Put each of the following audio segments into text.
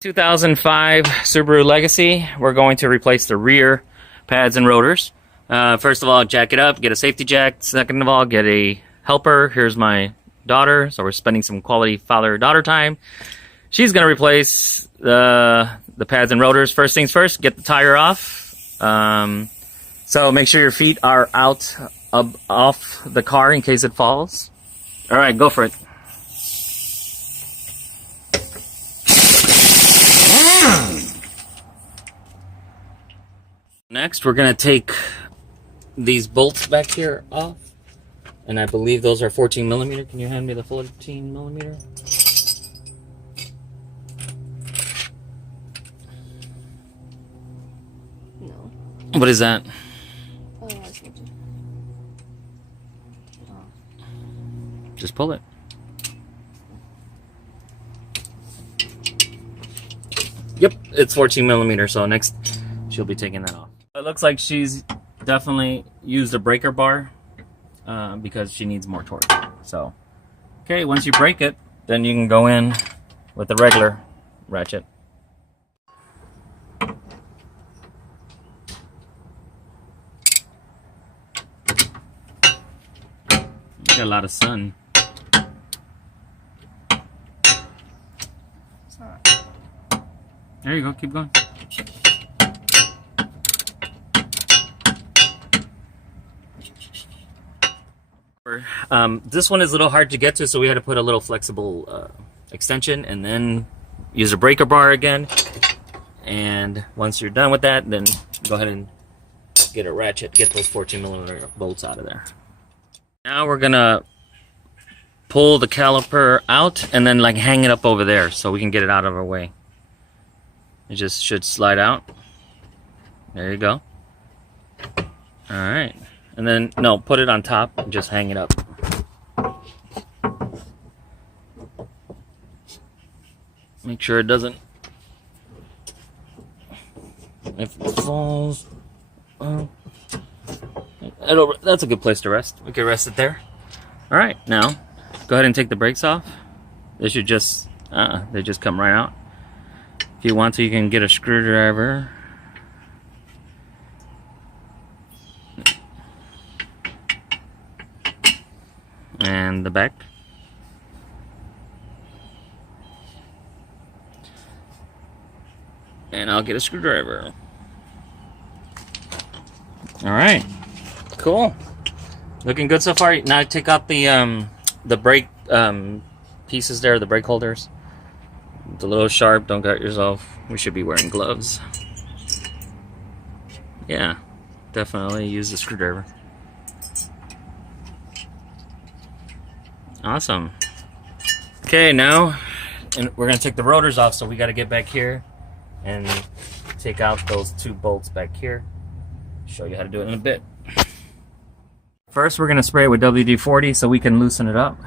2005 Subaru Legacy. We're going to replace the rear pads and rotors. First of all, jack it up, get a safety jack. Second of all, get a helper. Here's my daughter, so we're spending some quality father-daughter time. She's going to replace the pads and rotors. First things first, get the tire off. So make sure your feet are out off the car in case it falls. All right, go for it. Next, we're going to take these bolts back here off. And I believe those are 14 millimeter. Can you hand me the 14 millimeter? No. What is that? Oh, I see. Just pull it. Yep, it's 14 millimeter, so next she'll be taking that off. It looks like she's definitely used a breaker bar because she needs more torque. So, okay, once you break it, then you can go in with the regular ratchet. Got a lot of sun. There you go, keep going. This one is a little hard to get to, so we had to put a little flexible extension and then use a breaker bar again. And once you're done with that, then go ahead and get a ratchet, get those 14 millimeter bolts out of there. Now we're gonna pull the caliper out and then like hang it up over there so we can get it out of our way. It just should slide out. There you go. Alright. And then, no, put it on top and just hang it up. Make sure it doesn't. If it falls. That's a good place to rest. We can rest it there. Alright, now, go ahead and take the brakes off. They should just, they just come right out. If you want to, you can get a screwdriver. And the back. And I'll get a screwdriver. Alright. Cool. Looking good so far. Now take out the brake pieces there, the brake holders. It's a little sharp, don't cut yourself. We should be wearing gloves. Yeah, definitely use the screwdriver. Awesome. Okay, now we're gonna take the rotors off, so we gotta get back here and take out those two bolts back here. Show you how to do it in a bit. First, we're gonna spray it with WD-40 so we can loosen it up.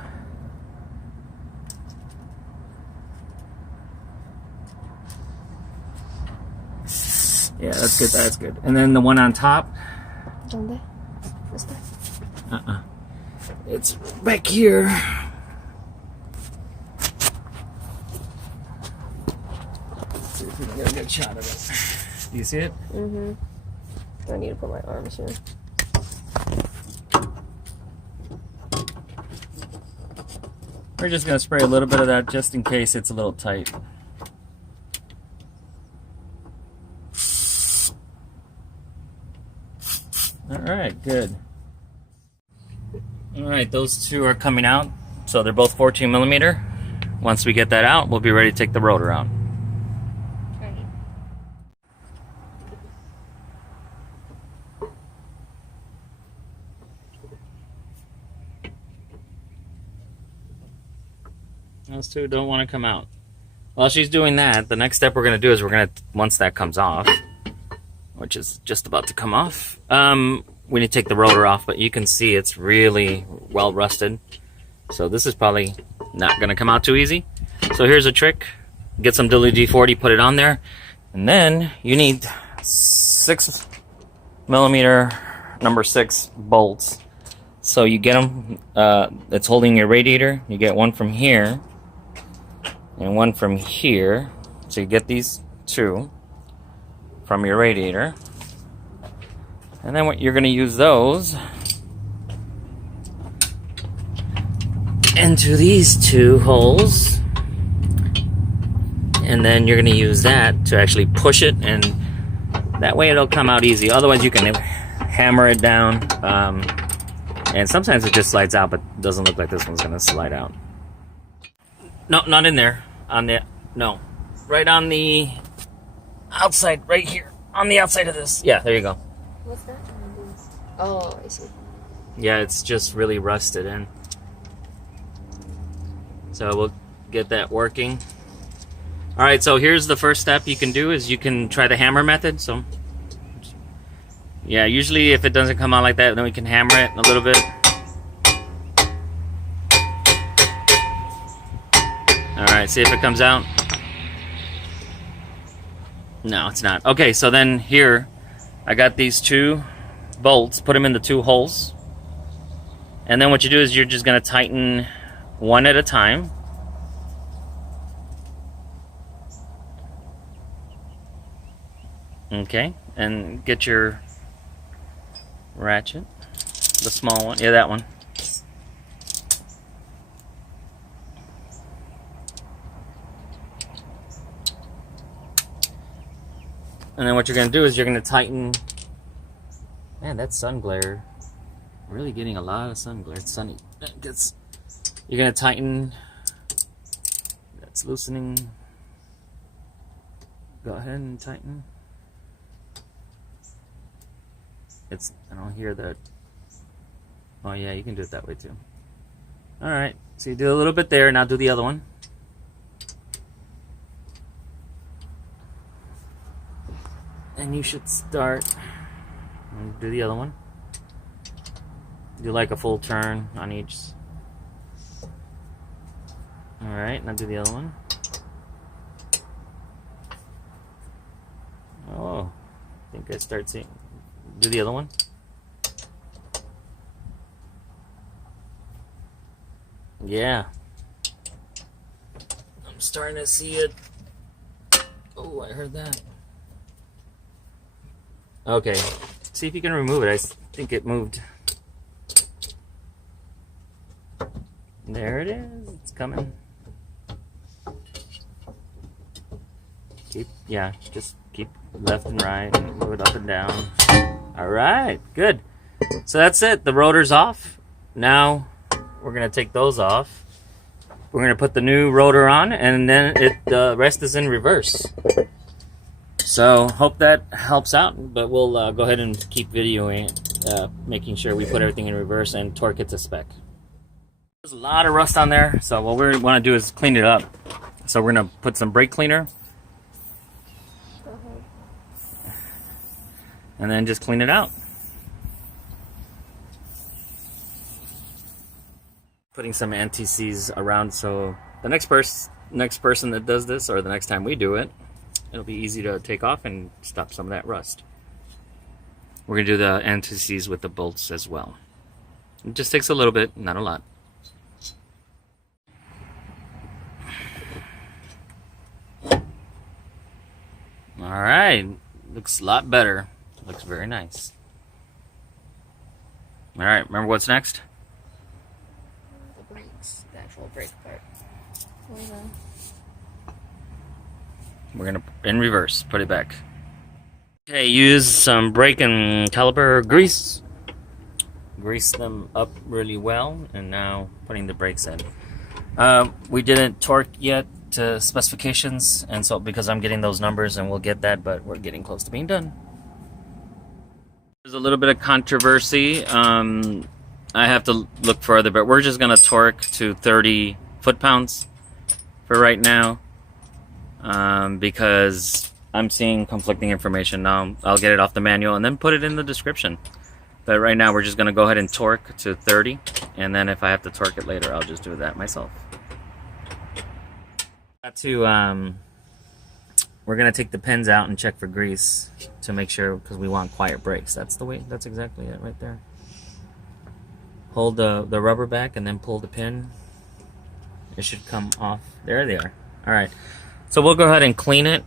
Yeah, that's good, that's good. And then the one on top. ¿Dónde? ¿Este? It's back here. Let's see if we can get a good shot of it. Do you see it? Mm-hmm. I need to put my arms here. We're just going to spray a little bit of that just in case it's a little tight. Alright, good. Alright, those two are coming out. So they're both 14 millimeter. Once we get that out, we'll be ready to take the rotor out. Right. Those two don't want to come out. While she's doing that, the next step we're going to do is once that comes off, which is just about to come off, we need to take the rotor off, but you can see it's really well rusted. So this is probably not going to come out too easy. So here's a trick. Get some WD-40, put it on there, and then you need 6 millimeter number 6 bolts. So you get them, it's holding your radiator. You get one from here and one from here, So you get these two from your radiator. And then what you're going to use those into these two holes. And then you're going to use that to actually push it, and that way it'll come out easy. Otherwise you can hammer it down. And sometimes it just slides out, but it doesn't look like this one's going to slide out. No, not in there. No. Right on the outside, right here. On the outside of this. Yeah, there you go. What's that? Oh, I see. Yeah, it's just really rusted in. So we'll get that working. Alright, so here's the first step you can do is you can try the hammer method. So yeah, usually if it doesn't come out like that, then we can hammer it a little bit. Alright, see if it comes out. No, it's not. Okay, so then here, I got these two bolts, put them in the two holes. And then what you do is you're just going to tighten one at a time. Okay, and get your ratchet, the small one, yeah, that one. And then what you're going to do is you're going to tighten. Man, that sun glare, really getting a lot of sun glare. It's sunny. You're going to tighten. That's loosening. Go ahead and tighten. I don't hear that. Oh yeah, you can do it that way too. Alright, so you do a little bit there, now do the other one. And you should start and do the other one. Do like a full turn on each. Alright, now do the other one. Oh, I think I start seeing. Do the other one. Yeah. I'm starting to see it. Oh, I heard that. Okay. See if you can remove it. I think it moved. There it is. It's coming. Just keep left and right and move it up and down. Alright, good. So that's it. The rotor's off. Now we're going to take those off. We're going to put the new rotor on, and then the rest is in reverse. So hope that helps out, but we'll go ahead and keep videoing, making sure we put everything in reverse and torque it to spec. There's a lot of rust on there, so what we want to do is clean it up. So we're going to put some brake cleaner. And then just clean it out. Putting some anti-seize around so the next person that does this, or the next time we do it, it'll be easy to take off and stop some of that rust. We're going to do the anti-seize with the bolts as well. It just takes a little bit, not a lot. Alright, looks a lot better. Looks very nice. Alright, remember what's next? The brakes, the actual brake part. We're gonna, in reverse, put it back. Okay, use some brake and caliper grease. Grease them up really well, and now putting the brakes in. We didn't torque yet to specifications, and so because I'm getting those numbers, and we'll get that, but we're getting close to being done. There's a little bit of controversy. I have to look further, but we're just going to torque to 30 foot-pounds for right now, because I'm seeing conflicting information. Now I'll get it off the manual and then put it in the description. But right now we're just going to go ahead and torque to 30, and then if I have to torque it later, I'll just do that myself. Got to we're gonna take the pins out and check for grease to make sure, because we want quiet brakes. That's the way. That's exactly it right there. Hold the rubber back and then pull the pin. It should come off. There they are. All right. So we'll go ahead and clean it,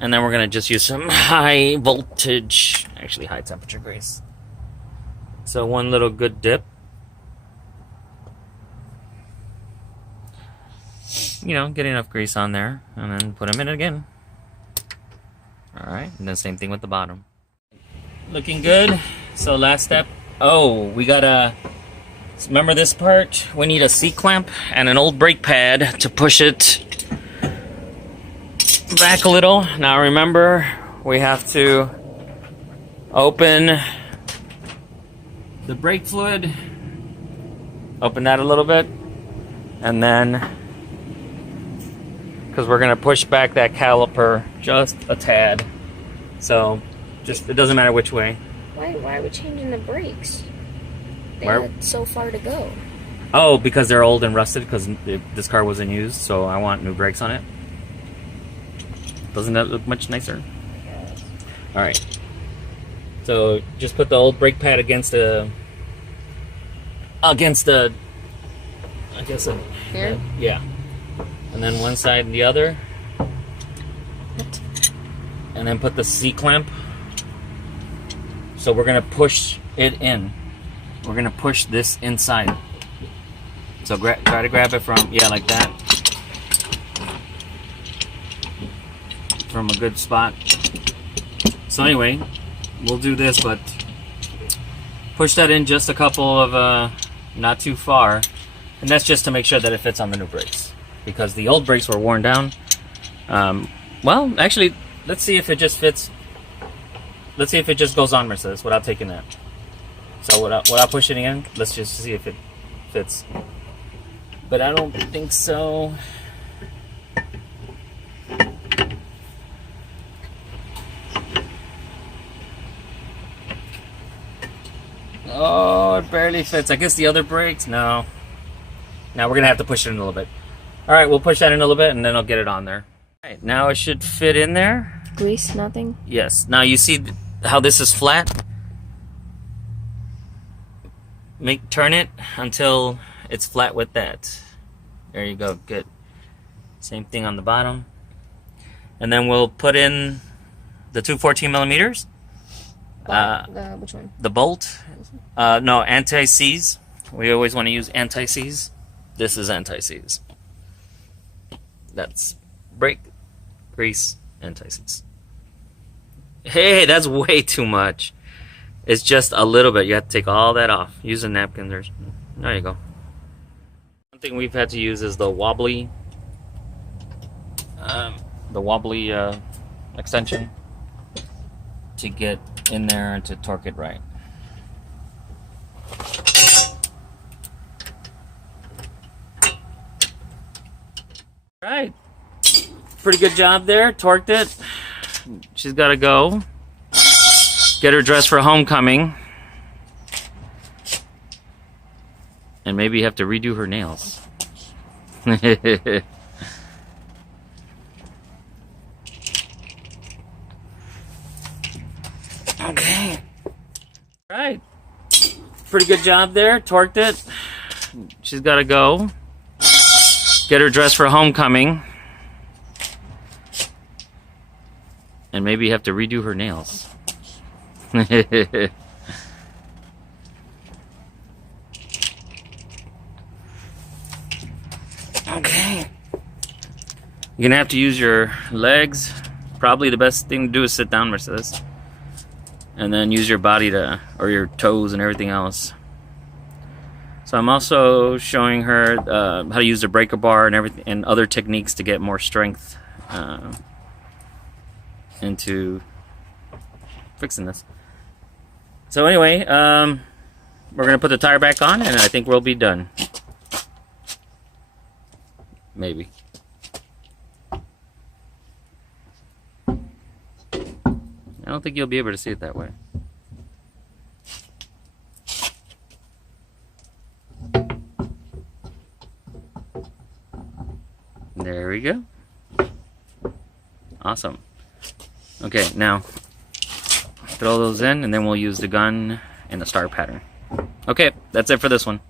and then we're going to just use some high voltage, actually high temperature grease. So one little good dip. You know, get enough grease on there, and then put them in again. Alright, and then same thing with the bottom. Looking good. So last step. Oh, we gotta, remember this part? We need a C-clamp and an old brake pad to push it back a little. Now remember, we have to open the brake fluid, open that a little bit, and then, because we're going to push back that caliper just a tad. So, just, it doesn't matter which way. Why are we changing the brakes? They Where? had so far to go. Oh, because they're old and rusted, because this car wasn't used, so I want new brakes on it. Doesn't that look much nicer? Alright. So, just put the old brake pad against the, I guess, Here? yeah. And then one side and the other. And then put the C-clamp. So we're going to push it in. We're going to push this inside. So try to grab it from, yeah, like that. From a good spot. So anyway, we'll do this, but push that in just a couple of, not too far. And that's just to make sure that it fits on the new brakes. Because the old brakes were worn down. Well, actually, let's see if it just fits. Let's see if it just goes on, Mercedes, without taking that. So without pushing it in, let's just see if it fits. But I don't think so. Oh, it barely fits. I guess the other brakes, no. Now we're gonna have to push it in a little bit. All right, we'll push that in a little bit, and then I'll get it on there. All right, now it should fit in there. Grease, nothing? Yes. Now you see how this is flat? Turn it until it's flat with that. There you go, good. Same thing on the bottom. And then we'll put in the two 14 millimeters. Which one? The bolt. No, anti-seize. We always want to use anti-seize. This is anti-seize. That's brake, grease, anti-seize. Hey, that's way too much. It's just a little bit. You have to take all that off. Use a napkin. There you go. One thing we've had to use is the wobbly extension to get in there and to torque it right. Right. Pretty good job there. Torqued it. She's got to go. Get her dressed for homecoming. And maybe you have to redo her nails. Okay. Right. Pretty good job there. Torqued it. She's got to go. Get her dressed for homecoming. And maybe you have to redo her nails. Okay. You're gonna have to use your legs. Probably the best thing to do is sit down, Mercedes. And then use your body to, or your toes and everything else. So I'm also showing her how to use the breaker bar and everything, and other techniques to get more strength into fixing this. So anyway, we're gonna put the tire back on, and I think we'll be done. Maybe. I don't think you'll be able to see it that way. There we go. Awesome. Okay, now throw those in, and then we'll use the gun and the star pattern. Okay, that's it for this one.